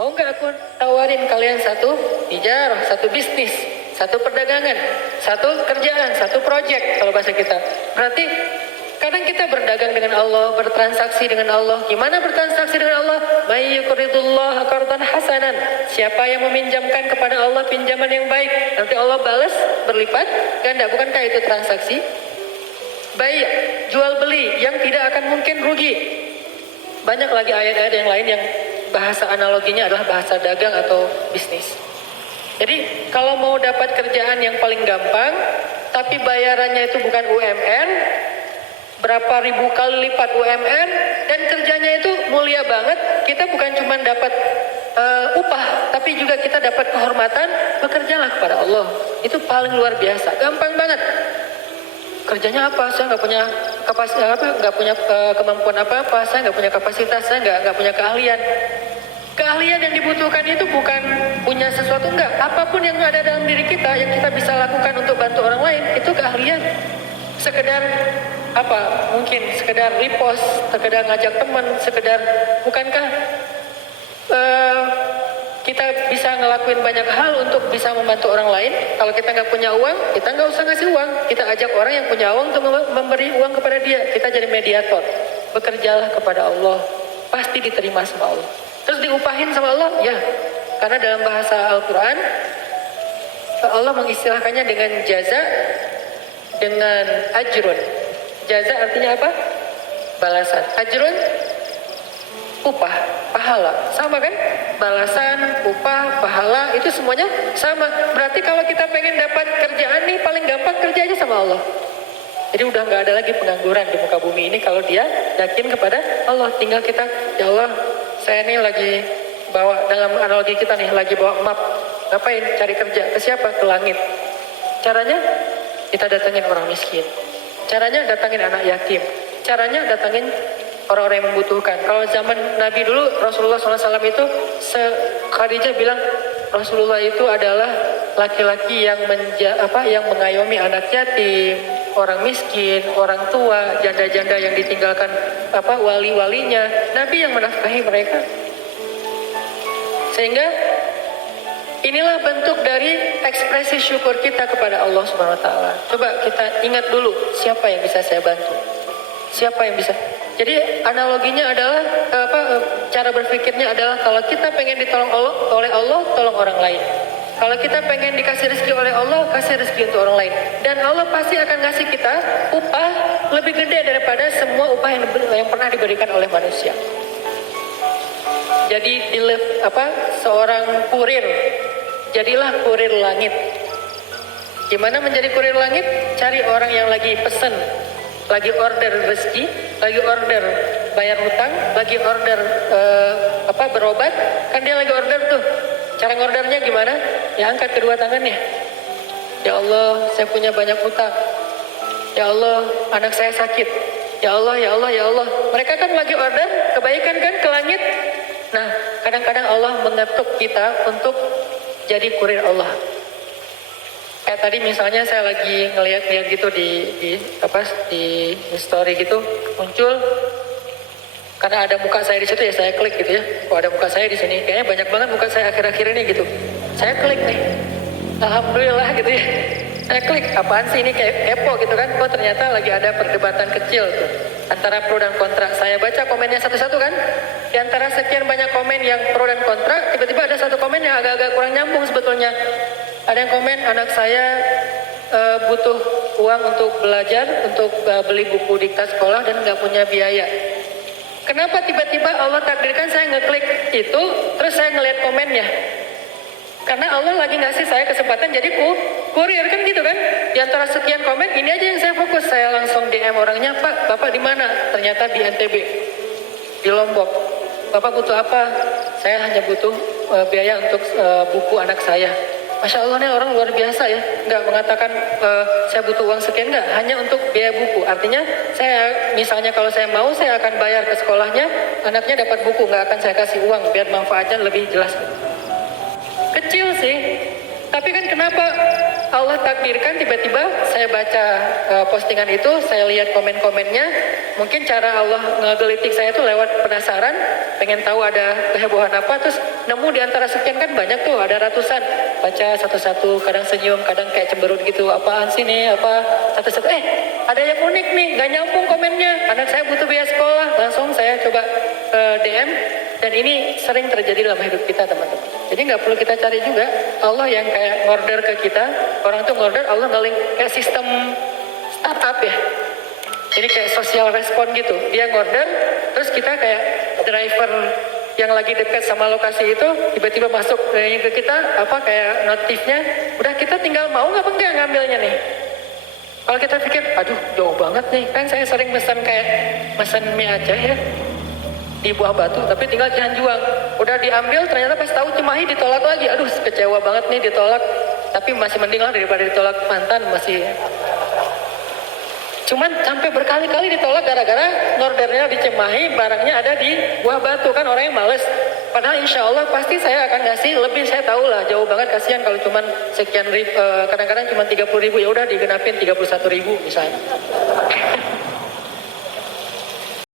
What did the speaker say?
Mau nggak aku tawarin kalian satu tijarah, satu bisnis, satu perdagangan, satu kerjaan, satu project kalau bahasa kita. Berarti kadang kita berdagang dengan Allah, bertransaksi dengan Allah. Gimana bertransaksi dengan Allah? May yuqridullah qardan hasanan. Siapa yang meminjamkan kepada Allah pinjaman yang baik, nanti Allah balas berlipat ganda. Bukankah itu transaksi? Baik, jual beli yang tidak akan mungkin rugi. Banyak lagi ayat-ayat yang lain yang bahasa analoginya adalah bahasa dagang atau bisnis. Jadi kalau mau dapat kerjaan yang paling gampang, tapi bayarannya itu bukan UMR, berapa ribu kali lipat UMR, dan kerjanya itu mulia banget, kita bukan cuma dapat upah, tapi juga kita dapat kehormatan, bekerjalah kepada Allah. Itu paling luar biasa, gampang banget. Kerjanya apa? Saya nggak punya kemampuan apa-apa, saya nggak punya kapasitas, saya nggak punya keahlian. Keahlian yang dibutuhkan itu bukan punya sesuatu, enggak. Apapun yang ada dalam diri kita yang kita bisa lakukan untuk bantu orang lain, itu keahlian. Sekedar apa? Mungkin sekedar repost, sekedar ngajak teman, sekedar, bukankah kita bisa ngelakuin banyak hal untuk bisa membantu orang lain? Kalau kita nggak punya uang, kita nggak usah ngasih uang. Kita ajak orang yang punya uang untuk memberi uang kepada dia. Kita jadi mediator. Bekerjalah kepada Allah, pasti diterima sama Allah. Terus diupahin sama Allah? Ya, karena dalam bahasa Al-Quran Allah mengistilahkannya dengan jaza, dengan ajrun. Jaza artinya apa? Balasan. Ajrun, upah, pahala. Sama kan? Balasan, upah, pahala, itu semuanya sama. Berarti kalau kita pengen dapat kerjaan nih, paling gampang kerja aja sama Allah. Jadi udah nggak ada lagi pengangguran di muka bumi ini kalau dia yakin kepada Allah. Tinggal kita, ya Allah, saya nih lagi bawa, dalam analogi kita nih, lagi bawa map. Ngapain? Cari kerja. Ke siapa? Ke langit. Caranya, kita datangin orang miskin. Caranya, datangin anak yatim. Caranya, datangin orang-orang yang membutuhkan. Kalau zaman Nabi dulu, Rasulullah SAW itu, Khadijah bilang, Rasulullah itu adalah laki-laki yang mengayomi anak yatim, orang miskin, orang tua, janda-janda yang ditinggalkan wali-walinya. Nabi yang menafkahi mereka. Sehingga inilah bentuk dari ekspresi syukur kita kepada Allah Subhanahu wa taala. Coba kita ingat dulu, siapa yang bisa saya bantu? Siapa yang bisa? Jadi analoginya adalah cara berpikirnya adalah kalau kita pengen ditolong oleh Allah, tolong orang lain. Kalau kita pengen dikasih rezeki oleh Allah, kasih rezeki untuk orang lain. Dan Allah pasti akan ngasih kita upah lebih gede daripada semua upah yang pernah diberikan oleh manusia. Jadi seorang kurir, jadilah kurir langit. Gimana menjadi kurir langit? Cari orang yang lagi pesen, lagi order rezeki, lagi order bayar hutang, lagi order berobat, kan dia lagi order tuh. Cara ngordernya gimana? Ya angkat kedua tangannya. Ya Allah, saya punya banyak hutang. Ya Allah, anak saya sakit. Ya Allah, ya Allah, ya Allah. Mereka kan lagi order kebaikan kan ke langit. Nah, kadang-kadang Allah mengetuk kita untuk jadi kurir Allah. Kayak tadi misalnya saya lagi ngeliat gitu di story gitu muncul, karena ada muka saya di situ ya saya klik gitu ya. Oh ada muka saya di sini, kayaknya banyak banget muka saya akhir-akhir ini gitu. Saya klik nih, alhamdulillah gitu ya. Saya klik, apaan sih ini, kayak kepo gitu kan. Oh ternyata lagi ada perdebatan kecil tuh antara pro dan kontra. Saya baca komennya satu-satu kan. Di antara sekian banyak komen yang pro dan kontra, tiba-tiba ada satu komen yang agak-agak kurang nyambung sebetulnya. Ada yang komen, anak saya butuh uang untuk belajar, untuk beli buku diktat sekolah dan nggak punya biaya. Kenapa tiba-tiba Allah takdirkan saya ngeklik itu, terus saya ngeliat komennya? Karena Allah lagi ngasih saya kesempatan jadi kurir kan gitu kan. Di antara sekian komen, ini aja yang saya fokus. Saya langsung DM orangnya, Pak, Bapak di mana? Ternyata di NTB, di Lombok. Bapak butuh apa? Saya hanya butuh biaya untuk buku anak saya. Masya Allah nih orang luar biasa ya, nggak mengatakan saya butuh uang sekian, nggak, hanya untuk biaya buku. Artinya saya misalnya kalau saya mau, saya akan bayar ke sekolahnya, anaknya dapat buku, nggak akan saya kasih uang biar manfaatnya lebih jelas. Kecil sih, tapi kan kenapa Allah takdirkan tiba-tiba saya baca postingan itu, saya lihat komen-komennya, mungkin cara Allah ngegelitik saya itu lewat penasaran, pengen tahu ada kehebohan apa, terus nemu di antara sekian kan banyak tuh, ada ratusan, baca satu-satu, kadang senyum, kadang kayak cemberut gitu, apaan sih nih, apa, satu-satu, ada yang unik nih, gak nyambung komennya, anak saya butuh biaya sekolah, langsung saya coba DM, dan ini sering terjadi dalam hidup kita teman-teman. Jadi nggak perlu kita cari juga, Allah yang kayak ngorder ke kita, orang tuh ngorder, Allah ngeling kayak sistem startup ya. Jadi kayak social respon gitu, dia ngorder, terus kita kayak driver yang lagi dekat sama lokasi itu tiba-tiba masuk ke kita, apa kayak notifnya, udah kita tinggal mau nggak enggak ngambilnya nih. Kalau kita pikir, aduh jauh banget nih, kan saya sering pesan kayak pesan mie Aceh ya di Buah Batu, tapi tinggal Cihanjuang, udah diambil ternyata pas tahu Cimahi ditolak lagi, aduh kecewa banget nih ditolak, tapi masih mending lah daripada ditolak mantan masih. Cuman sampai berkali-kali ditolak gara-gara ordernya di Cimahi, barangnya ada di Buah Batu, kan orangnya males. Padahal insya Allah pasti saya akan ngasih lebih, saya tahu lah jauh banget, kasihan kalau cuman sekian ribu, kadang-kadang cuma 30.000, ya udah digenapin 31.000 misalnya.